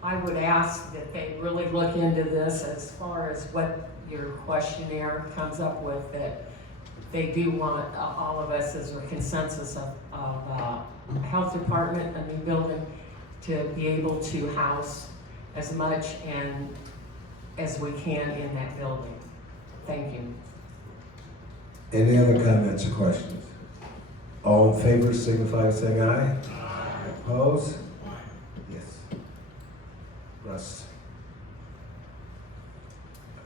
I would ask that they really look into this as far as what your questionnaire comes up with, that they do want all of us as a consensus of health department, a new building, to be able to house as much and as we can in that building. Thank you. Any other comments or questions? All in favor signify by saying aye. Aye. Opposed? Yes. Russ.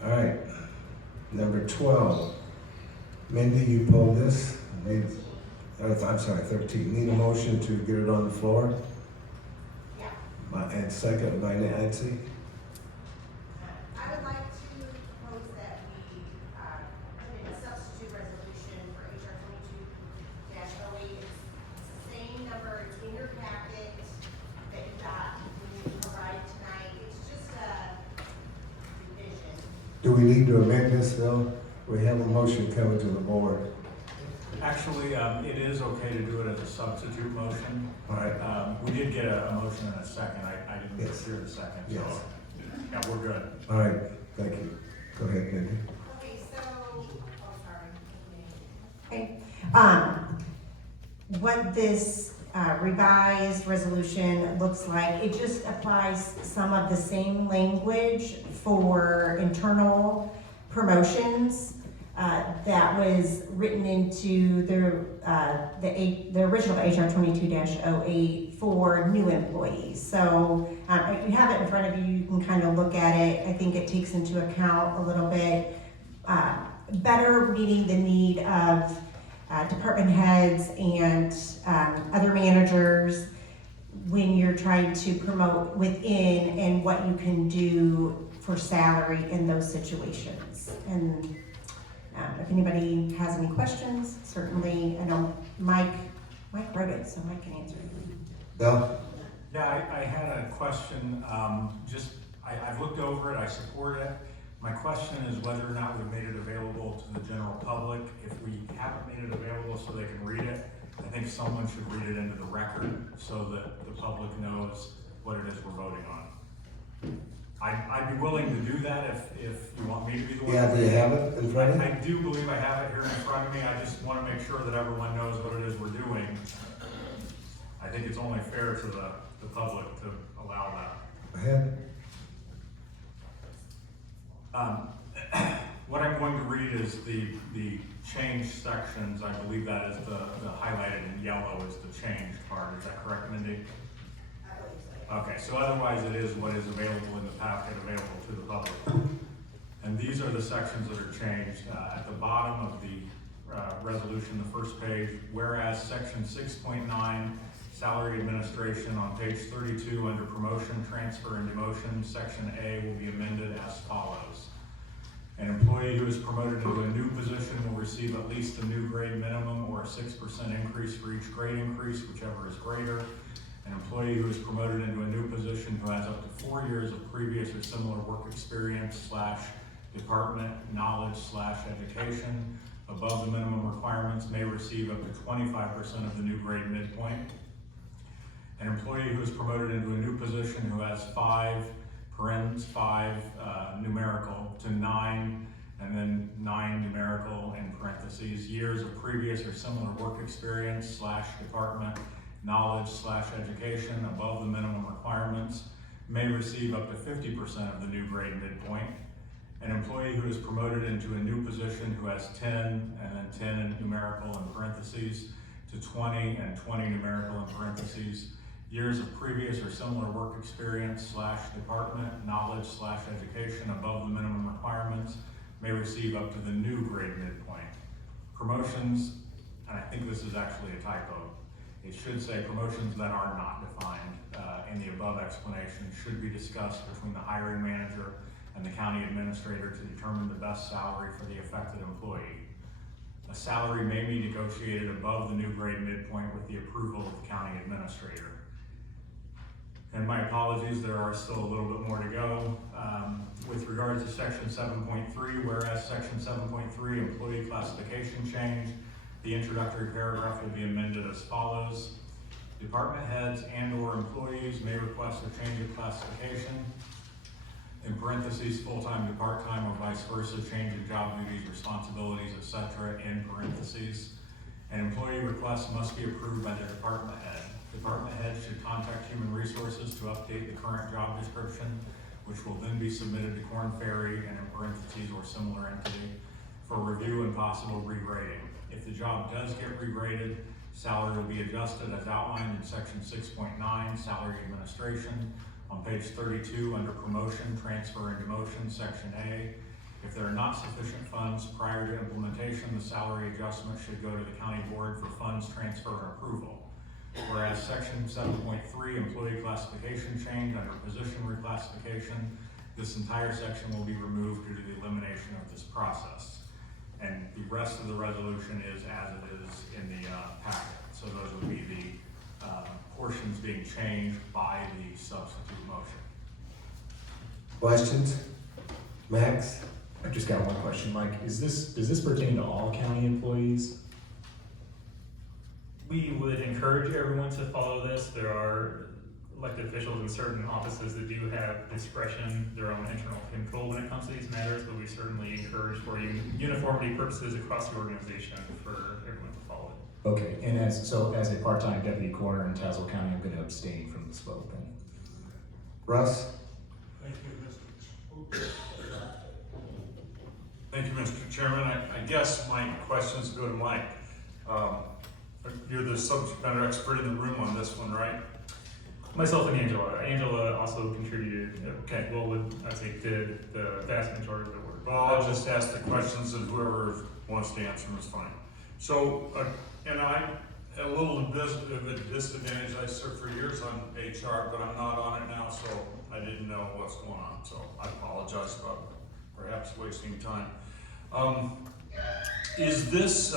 All right. Number 12. Mindy, you pulled this. I'm sorry, 13. Need a motion to get it on the floor? Yeah. And second by Nancy. I would like to propose that we put in a substitute resolution for HR 22-08. It's the same number, it's in your packet that you got when you arrived tonight. It's just a revision. Do we need to amend this, Phil? We have a motion coming to the board. Actually, it is okay to do it as a substitute motion. All right. We did get a motion in a second. I didn't Yes. hear the second, so, Yes. yeah, we're good. All right. Thank you. Go ahead, Mindy. Okay, so, oh, sorry. Okay. What this revised resolution looks like, it just applies some of the same language for internal promotions that was written into the original HR 22-08 for new employees. So if you have it in front of you, you can kind of look at it. I think it takes into account a little bit better meeting the need of department heads and other managers when you're trying to promote within and what you can do for salary in those situations. And if anybody has any questions, certainly, I know Mike wrote it, so Mike can answer it. Bill? Yeah, I had a question. I've looked over it, I support it. My question is whether or not we've made it available to the general public. If we haven't made it available so they can read it, I think someone should read it into the record so that the public knows what it is we're voting on. I'd be willing to do that if you want me to be the one. Yeah, do you have it in front of you? I do believe I have it here in front of me. I just want to make sure that everyone knows what it is we're doing. I think it's only fair to the public to allow that. Go ahead. What I'm going to read is the change sections. I believe that is the highlighted in yellow is the change part. Is that correct, Mindy? I believe so. Okay, so otherwise it is what is available in the packet available to the public. And these are the sections that are changed. At the bottom of the resolution, the first page, whereas section 6.9, salary administration on page 32 under promotion, transfer, and demotion, section A will be amended as follows. An employee who is promoted into a new position will receive at least a new grade minimum or a 6% increase for each grade increase, whichever is greater. An employee who is promoted into a new position who has up to 4 years of previous or similar work experience / department knowledge / education above the minimum requirements may receive up to 25% of the new grade midpoint. An employee who is promoted into a new position who has 5 numerical to 9 and then 9 numerical in parentheses years of previous or similar work experience / department knowledge / education above the minimum requirements may receive up to 50% of the new grade midpoint. An employee who is promoted into a new position who has 10 and then 10 in numerical in parentheses to 20 and 20 numerical in parentheses years of previous or similar work experience / department knowledge / education above the minimum requirements may receive up to the new grade midpoint. Promotions, and I think this is actually a typo, it should say promotions that are not defined in the above explanation should be discussed between the hiring manager and the county administrator to determine the best salary for the affected employee. A salary may be negotiated above the new grade midpoint with the approval of the county administrator. And my apologies, there are still a little bit more to go. With regards to section 7.3, whereas section 7.3 employee classification change, the introductory paragraph will be amended as follows. Department heads and/or employees may request a change of classification, in parentheses, full-time to part-time or vice versa, change in job duties, responsibilities, etc., in parentheses. An employee request must be approved by the department head. Department heads should contact Human Resources to update the current job description, which will then be submitted to Korn Ferry and in parentheses or similar entity for review and possible regrading. If the job does get regraded, salary will be adjusted as outlined in section 6.9, salary administration, on page 32 under promotion, transfer, and demotion, section A. If there are not sufficient funds prior to implementation, the salary adjustment should go to the county board for funds transfer and approval. Whereas section 7.3, employee classification change under position reclassification, this entire section will be removed due to the elimination of this process. And the rest of the resolution is as it is in the packet. So those would be the portions being changed by the substitute motion. Questions? Max? I've just got one question, Mike. Does this pertain to all county employees? We would encourage everyone to follow this. There are elected officials in certain offices that do have discretion, their own internal control when it comes to these matters, but we certainly encourage for uniformity purposes across the organization for everyone to follow it. Okay, and as a part-time deputy coroner in Tazewell County, I'm going to abstain from this vote then. Russ? Thank you, Mr. Thank you, Mr. Chairman. I guess my questions go to Mike. You're the subject matter expert in the room on this one, right? Myself and Angela. Angela also contributed, I'd say did the vast majority of the work. Well, I'll just ask the questions and whoever wants to answer them is fine. So, and I'm a little bit of a disadvantage. I served for years on HR, but I'm not on it now, so I didn't know what's going on. So I apologize about perhaps wasting time. Is this,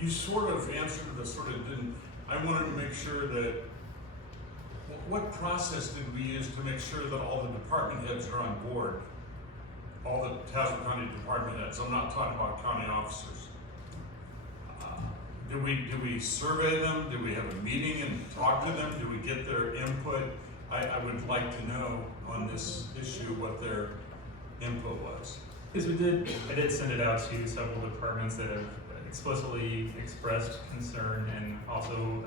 you sort of answered, but sort of didn't. I wanted to make sure that, what process did we use to make sure that all the department heads are on board? All the Tazewell County department heads, I'm not talking about county officers. Did we survey them? Did we have a meeting and talk to them? Did we get their input? I would like to know on this issue what their input was. Yes, we did. I did send it out to several departments that have explicitly expressed concern and also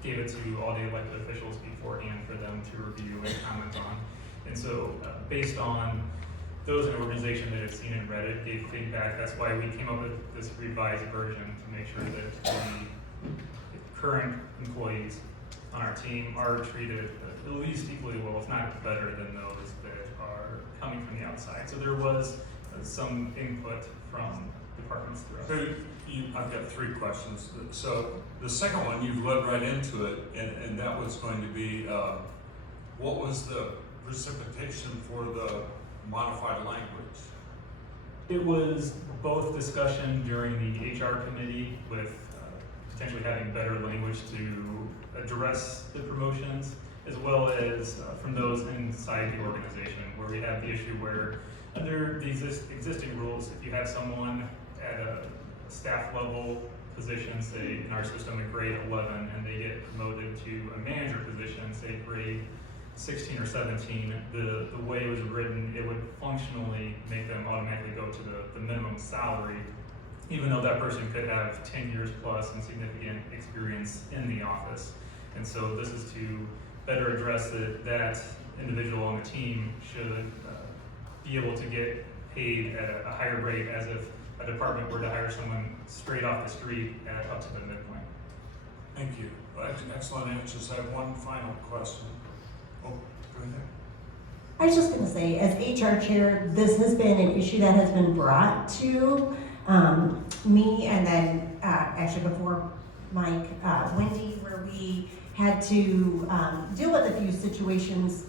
gave it to all the elected officials beforehand for them to review and comment on. And so based on those in the organization that had seen and read it, gave feedback. That's why we came up with this revised version to make sure that the current employees on our team are treated at least equally well, if not better than those that are coming from the outside. So there was some input from departments throughout. So I've got three questions. So the second one, you've led right into it, and that was going to be, what was the precipitation for the modified language? It was both discussion during the HR committee with potentially having better language to address the promotions, as well as from those inside the organization, where we have the issue where under the existing rules, if you have someone at a staff level position, say in our system a grade 11, and they get promoted to a manager position, say grade 16 or 17, the way it was written, it would functionally make them automatically go to the minimum salary, even though that person could have 10 years plus and significant experience in the office. And so this is to better address that individual on the team should be able to get paid at a higher rate, as if a department were to hire someone straight off the street at up to the midpoint. Thank you. Excellent answers. I have one final question. Oh, go ahead. I was just going to say, as HR chair, this has been an issue that has been brought to me, and then actually before Mike, Wendy, where we had to deal with a few situations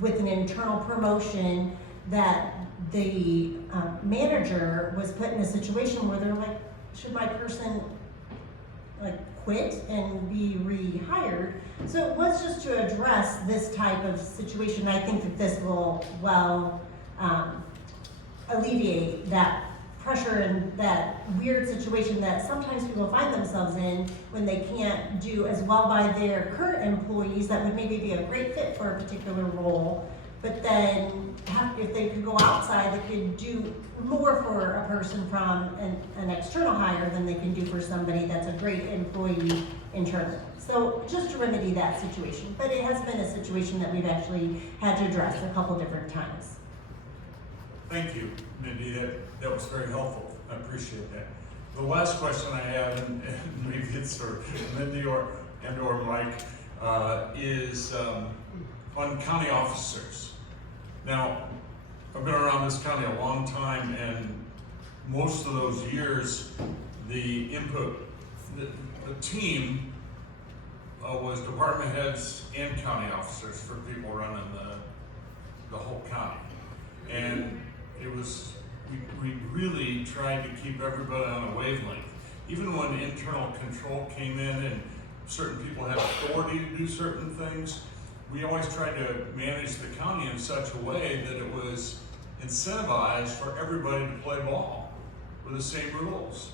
with an internal promotion that the manager was put in a situation where they're like, should my person like quit and be rehired? So it was just to address this type of situation. I think that this will alleviate that pressure and that weird situation that sometimes people find themselves in when they can't do as well by their current employees that would maybe be a great fit for a particular role, but then if they could go outside, they could do more for a person from an external hire than they can do for somebody that's a great employee internally. So just to remedy that situation, but it has been a situation that we've actually had to address a couple different times. Thank you, Mindy, that was very helpful, I appreciate that. The last question I have, and maybe it's for Mindy or Mike, is on county officers. Now, I've been around this county a long time, and most of those years, the input, the team was department heads and county officers for people running the whole county. And it was, we really tried to keep everybody on a wavelength. Even when internal control came in and certain people had authority to do certain things, we always tried to manage the county in such a way that it was incentivized for everybody to play ball with the same rules.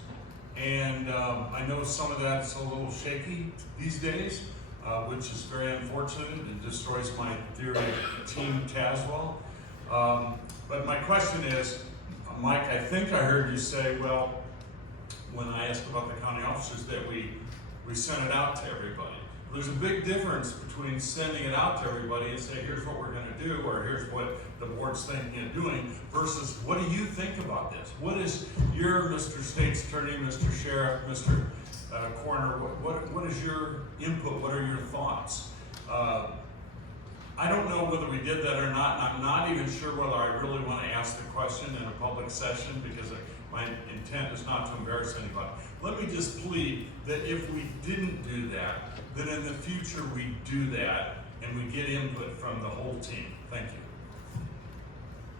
And I know some of that's a little shaky these days, which is very unfortunate and destroys my theory of Team Tazewell. But my question is, Mike, I think I heard you say, well, when I asked about the county officers, that we sent it out to everybody. There's a big difference between sending it out to everybody and say, here's what we're gonna do, or here's what the board's thinking of doing, versus what do you think about this? What is your, Mr. State's Attorney, Mr. Sheriff, Mr. Coroner, what is your input? What are your thoughts? I don't know whether we did that or not, and I'm not even sure whether I really want to ask the question in a public session, because my intent is not to embarrass anybody. Let me just plead that if we didn't do that, then in the future we do that, and we get input from the whole team. Thank you.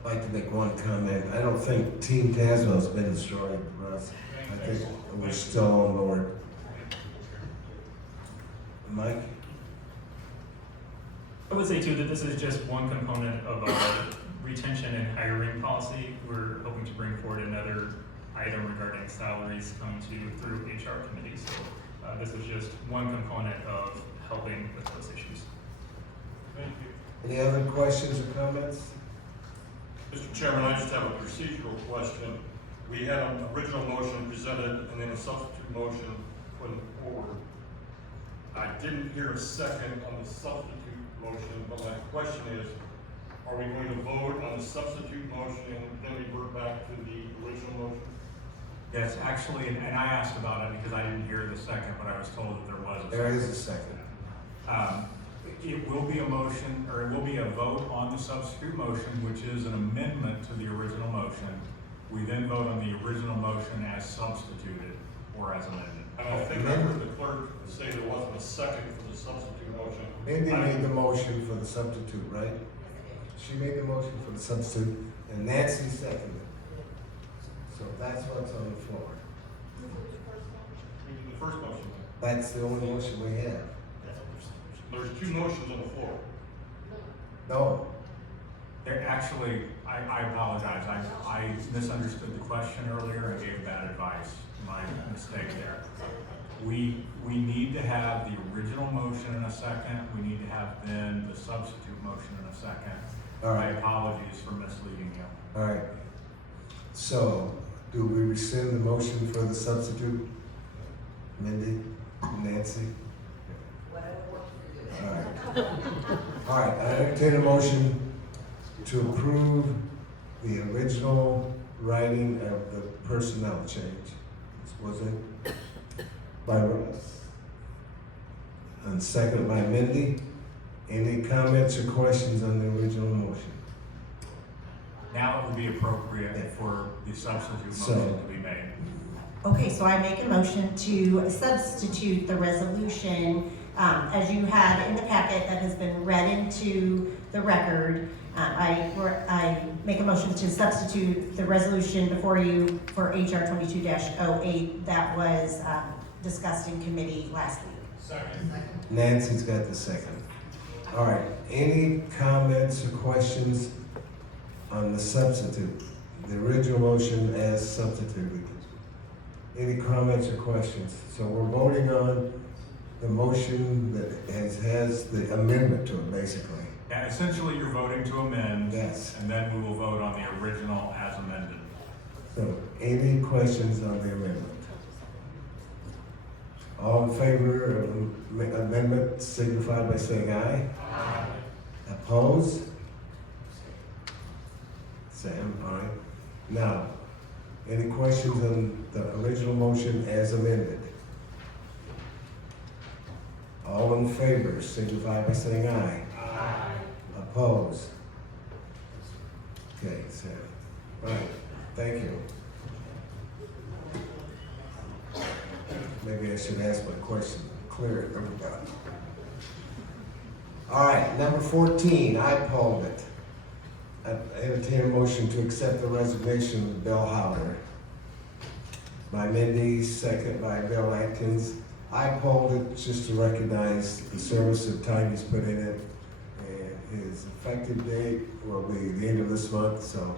I'd like to make one comment. I don't think Team Tazewell's been destroyed, Russ. I think we're still on board. Mike? I would say too that this is just one component of our retention and hiring policy. We're hoping to bring forward another item regarding salaries coming to you through HR committee. So this is just one component of helping with those issues. Thank you. Any other questions or comments? Mr. Chairman, I just have a procedural question. We had an original motion presented and then a substitute motion put forward. I didn't hear a second on the substitute motion, but my question is, are we going to vote on the substitute motion and then revert back to the original motion? Yes, actually, and I asked about it because I didn't hear the second, but I was told that there was a second. There is a second. It will be a motion, or it will be a vote on the substitute motion, which is an amendment to the original motion. We then vote on the original motion as substituted or as amended. And I think I heard the clerk say there wasn't a second for the substitute motion. Mindy made the motion for the substitute, right? She made the motion for the substitute, and Nancy seconded it. So that's what's on the floor. The first motion. That's the only motion we have. There's two motions on the floor. No. There actually, I apologize. I misunderstood the question earlier and gave bad advice. My mistake there. We need to have the original motion in a second. We need to have then the substitute motion in a second. All right. My apologies for misleading you. All right. So, do we rescind the motion for the substitute? Mindy? Nancy? All right. All right, I entertain a motion to approve the original writing of the personnel change. Was it by Russ? And second by Mindy. Any comments or questions on the original motion? Now it would be appropriate for the substitute motion to be made. Okay, so I make a motion to substitute the resolution As you had in the packet that has been read into the record, I make a motion to substitute the resolution before you for HR 22-08 that was discussed in committee last week. Second. Nancy's got the second. All right, any comments or questions on the substitute? The original motion as substituted. Any comments or questions? So we're voting on the motion that has the amendment to it, basically. Yeah, essentially you're voting to amend. Yes. And then we will vote on the original as amended. So, any questions on the amendment? All in favor of amendment signify by saying aye. Aye. Opposed? Sam, all right. Now, any questions on the original motion as amended? All in favor signify by saying aye. Aye. Opposed? Okay, Sam. All right, thank you. Maybe I should ask my question clear to everybody. All right, number 14, I polled it. I entertain a motion to accept the resignation of Bill Howder. By Mindy, second by Bill Atkins. I polled it just to recognize the service and time he's put in it. And his effective date will be the end of this month, so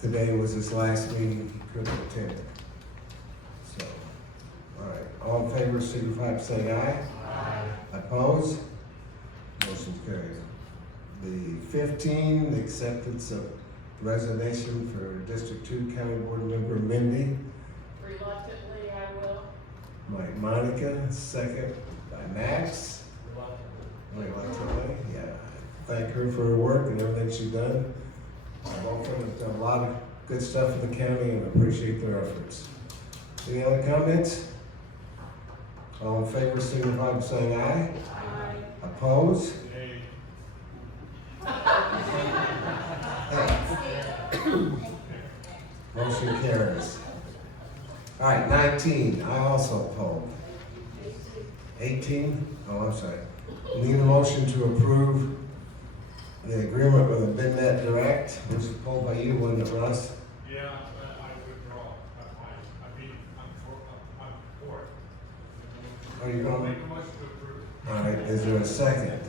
today was his last meeting, he couldn't attend it. So, all right, all in favor signify by saying aye. Aye. Opposed? Motion carries. The 15, the acceptance of resignation for District 2 County Board Member Mindy. Reluctantly, I will. By Monica, second by Max. Reluctantly, yeah. Thank her for her work and everything she's done. Both of them have done a lot of good stuff for the county and appreciate their efforts. Any other comments? All in favor, signify by saying aye. Aye. Opposed? Nay. Motion carries. All right, 19, I also polled. 18, oh, I'm sorry. Need a motion to approve the agreement with the BidNet Direct, which is polled by you, wasn't it, Russ? Yeah, I withdraw. I mean, I'm for it. Are you I'll going make a motion to approve. All right, is there a second?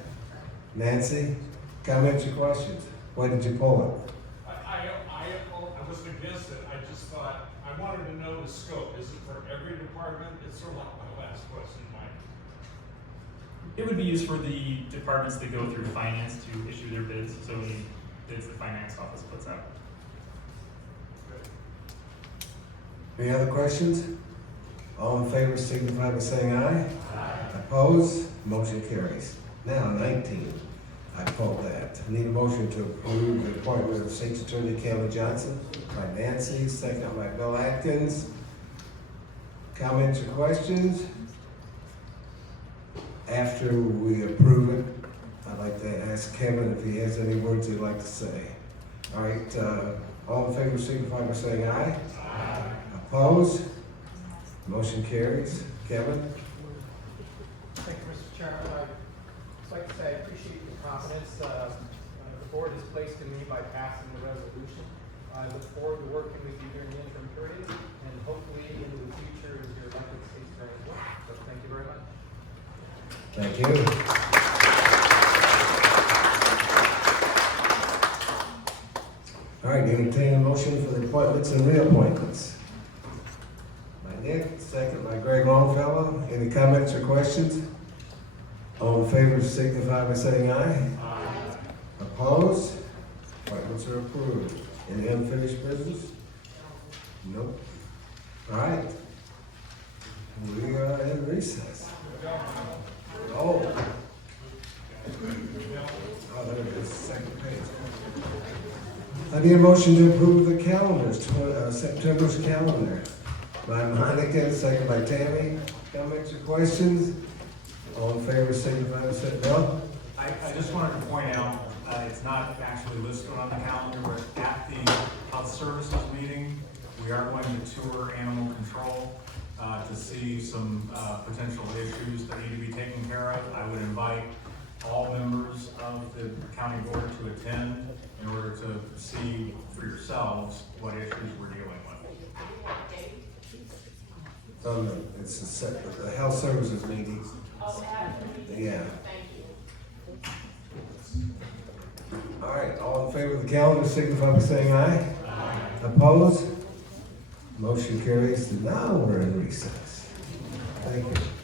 Nancy, comments or questions? Why did you poll it? I was against it. I just thought, I wanted to know the scope. Is it for every department? It's sort of like my last question, Mike. It would be used for the departments that go through finance to issue their bids, so any bids the finance office puts out. Any other questions? All in favor signify by saying aye. Aye. Opposed? Motion carries. Now, 19, I polled that. I need a motion to approve the appointment of State's Attorney Kelly Johnson by Nancy, second by Bill Atkins. Comments or questions? After we approve it, I'd like to ask Kevin if he has any words he'd like to say. All right, all in favor signify by saying aye. Aye. Opposed? Motion carries. Kevin? Thank you, Mr. Chairman. I'd just like to say I appreciate the confidence the board has placed in me by passing the resolution. I look forward to working with you during the interim period and hopefully into the future as your elected state's attorney as well. So thank you very much. Thank you. All right, entertain a motion for the appointments and reappointments. By Nick, second by Greg Longfellow. Any comments or questions? All in favor signify by saying aye. Aye. Opposed? Appointments are approved. Any unfinished business? Nope. All right. We are in recess. Oh. Oh, there it is, second page. I need a motion to approve the calendars, September's calendar. By Monica, second by Tammy. Comments or questions? All in favor, signify by saying no. I just wanted to point out, it's not actually listed on the calendar, but at the health services meeting, we are going to tour animal control. to see some potential issues that need to be taken care of. I would invite all members of the county board to attend in order to see for yourselves what issues we're dealing with. It's the health services meeting. Yeah. All right, all in favor of the calendar, signify by saying aye. Opposed? Motion carries. Now we're in recess. Thank you.